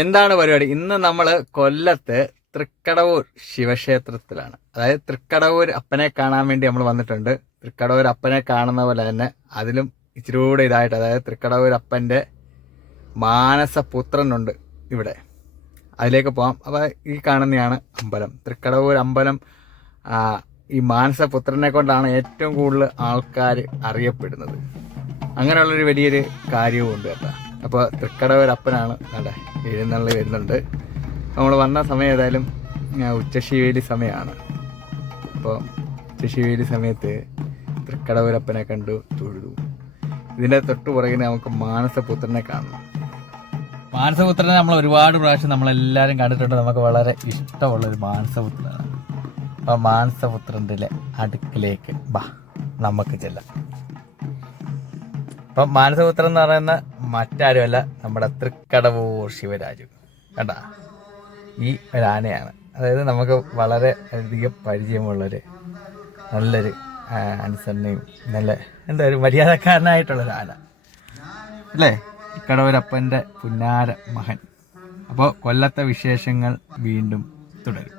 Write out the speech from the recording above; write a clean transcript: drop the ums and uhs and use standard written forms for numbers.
എന്താണ് പരിപാടി? ഇന്ന് നമ്മൾ കൊല്ലത്ത് തൃക്കടവൂർ ശിവക്ഷേത്രത്തിലാണ്. അതായത് തൃക്കടവൂർ അപ്പനെ കാണാൻ വേണ്ടി നമ്മൾ വന്നിട്ടുണ്ട്. തൃക്കടവൂർ അപ്പനെ കാണുന്ന പോലെ തന്നെ അതിലും ഇച്ചിരി കൂടെ ഇതായിട്ട്, അതായത് തൃക്കടവൂർ അപ്പൻ്റെ മാനസപുത്രനുണ്ട് ഇവിടെ. അതിലേക്ക് പോകാം. അപ്പോൾ ഈ കാണുന്നതാണ് അമ്പലം, തൃക്കടവൂർ അമ്പലം. ഈ മാനസപുത്രനെ കൊണ്ടാണ് ഏറ്റവും കൂടുതൽ ആൾക്കാർ അറിയപ്പെടുന്നത്. അങ്ങനെയുള്ളൊരു വലിയൊരു കാര്യവും ഉണ്ട് കേട്ടോ. അപ്പോൾ തൃക്കടവൂരപ്പനാണ് നല്ല എഴുന്നള്ളി വരുന്നുണ്ട്. നമ്മൾ വന്ന സമയം ഏതായാലും ഉച്ചശിവേലി സമയമാണ്. അപ്പോൾ ഉച്ചശിവേലി സമയത്ത് തൃക്കടവൂരപ്പനെ കണ്ടു, തൊഴുതു. ഇതിൻ്റെ തൊട്ട് പുറകിന് നമുക്ക് മാനസപുത്രനെ കാണണം. മാനസപുത്രനെ നമ്മൾ ഒരുപാട് പ്രാവശ്യം നമ്മളെല്ലാവരും കണ്ടിട്ടുണ്ട്. നമുക്ക് വളരെ ഇഷ്ടമുള്ളൊരു മാനസപുത്രനാണ്. അപ്പോൾ മാനസപുത്രൻ്റെ അടുക്കിലേക്ക് ബാ, നമുക്ക് ചെല്ലാം. അപ്പം മാനസപുത്രൻ എന്ന് പറയുന്ന മറ്റാരുമല്ല, നമ്മുടെ തൃക്കടവൂർ ശിവരാജു. കണ്ട, ഈ ഒരു ആനയാണ്. അതായത് നമുക്ക് വളരെ അധികം പരിചയമുള്ളൊരു നല്ലൊരു അനുസരണയും നല്ല എന്താ ഒരു മര്യാദക്കാരനായിട്ടുള്ളൊരു ആന അല്ലേ, തൃക്കടവൂരപ്പൻ്റെ പുന്നാര മകൻ. അപ്പോൾ കൊല്ലത്തെ വിശേഷങ്ങൾ വീണ്ടും തുടരും.